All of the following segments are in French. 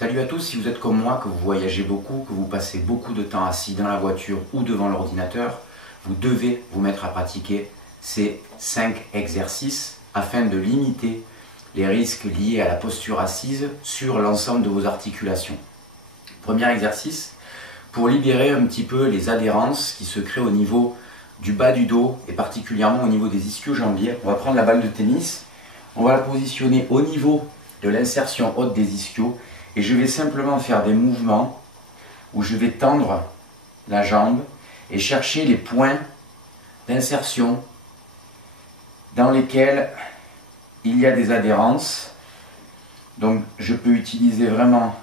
Salut à tous, si vous êtes comme moi, que vous voyagez beaucoup, que vous passez beaucoup de temps assis dans la voiture ou devant l'ordinateur, vous devez vous mettre à pratiquer ces 5 exercices afin de limiter les risques liés à la posture assise sur l'ensemble de vos articulations. Premier exercice, pour libérer un petit peu les adhérences qui se créent au niveau du bas du dos et particulièrement au niveau des ischio-jambiers. On va prendre la balle de tennis, on va la positionner au niveau de l'insertion haute des ischios et je vais simplement faire des mouvements où je vais tendre la jambe et chercher les points d'insertion dans lesquels il y a des adhérences. Donc je peux utiliser vraiment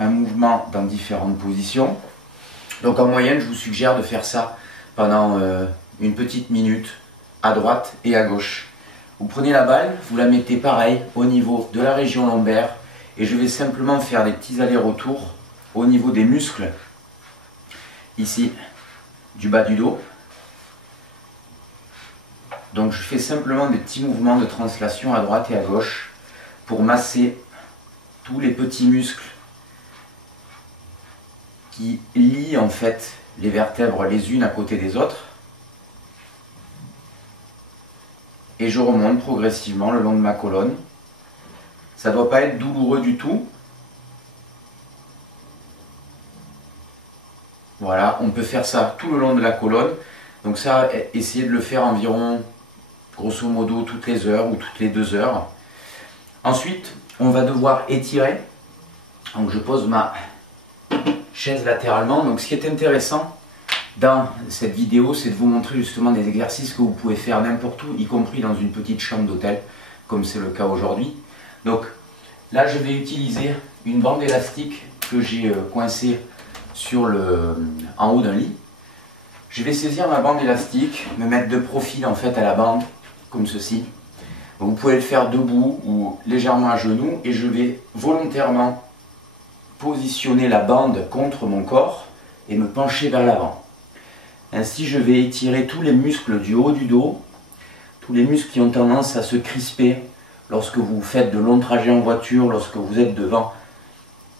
un mouvement dans différentes positions. Donc en moyenne, je vous suggère de faire ça pendant une petite minute à droite et à gauche. Vous prenez la balle, vous la mettez pareil au niveau de la région lombaire et je vais simplement faire des petits allers-retours au niveau des muscles ici du bas du dos. Donc je fais simplement des petits mouvements de translation à droite et à gauche pour masser tous les petits muscles qui lient en fait les vertèbres les unes à côté des autres. Et je remonte progressivement le long de ma colonne. Ça ne doit pas être douloureux du tout. Voilà, on peut faire ça tout le long de la colonne. Donc ça, essayez de le faire environ, grosso modo, toutes les heures ou toutes les 2 heures. Ensuite, on va devoir étirer. Donc je pose ma chaise latéralement. Donc ce qui est intéressant dans cette vidéo, c'est de vous montrer justement des exercices que vous pouvez faire n'importe où, y compris dans une petite chambre d'hôtel, comme c'est le cas aujourd'hui. Donc là, je vais utiliser une bande élastique que j'ai coincée en haut d'un lit. Je vais saisir ma bande élastique, me mettre de profil en fait à la bande, comme ceci. Donc, vous pouvez le faire debout ou légèrement à genoux et je vais volontairement positionner la bande contre mon corps et me pencher vers l'avant. Ainsi, je vais étirer tous les muscles du haut du dos, tous les muscles qui ont tendance à se crisper lorsque vous faites de longs trajets en voiture, lorsque vous êtes devant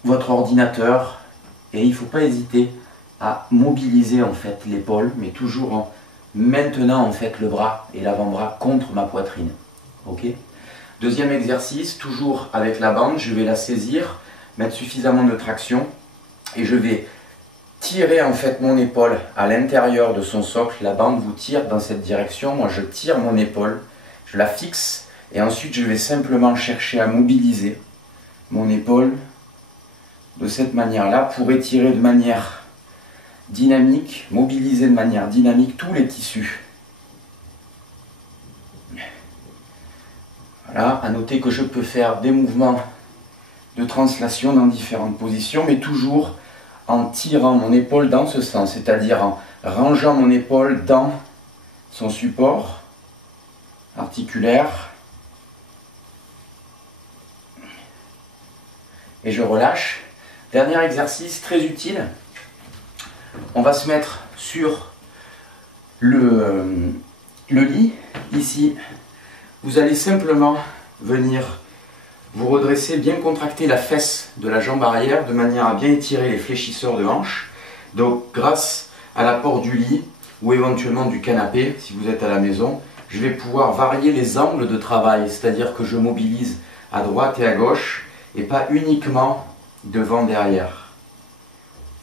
votre ordinateur. Et il ne faut pas hésiter à mobiliser en fait l'épaule, mais toujours en maintenant en fait le bras et l'avant-bras contre ma poitrine. Ok ? Deuxième exercice, toujours avec la bande, je vais la saisir, mettre suffisamment de traction et je vais tirer en fait mon épaule à l'intérieur de son socle. La bande vous tire dans cette direction, moi je tire mon épaule, je la fixe et ensuite je vais simplement chercher à mobiliser mon épaule de cette manière-là pour étirer de manière dynamique, mobiliser de manière dynamique tous les tissus. Voilà, à noter que je peux faire des mouvements de translation dans différentes positions, mais toujours en tirant mon épaule dans ce sens, c'est-à-dire en rangeant mon épaule dans son support articulaire. Et je relâche. Dernier exercice très utile. On va se mettre sur le lit. Ici, vous allez simplement venir vous redresser, bien contracter la fesse de la jambe arrière de manière à bien étirer les fléchisseurs de hanche. Donc grâce à l'apport du lit ou éventuellement du canapé, si vous êtes à la maison, je vais pouvoir varier les angles de travail, c'est-à-dire que je mobilise à droite et à gauche et pas uniquement devant derrière.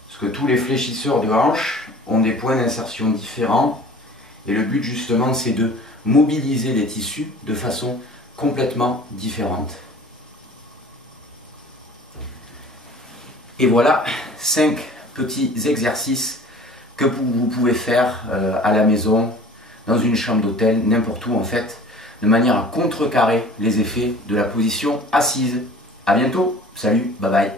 Parce que tous les fléchisseurs de hanche ont des points d'insertion différents et le but justement c'est de mobiliser les tissus de façon complètement différente. Et voilà 5 petits exercices que vous pouvez faire à la maison, dans une chambre d'hôtel, n'importe où en fait, de manière à contrecarrer les effets de la position assise. A bientôt, salut, bye bye.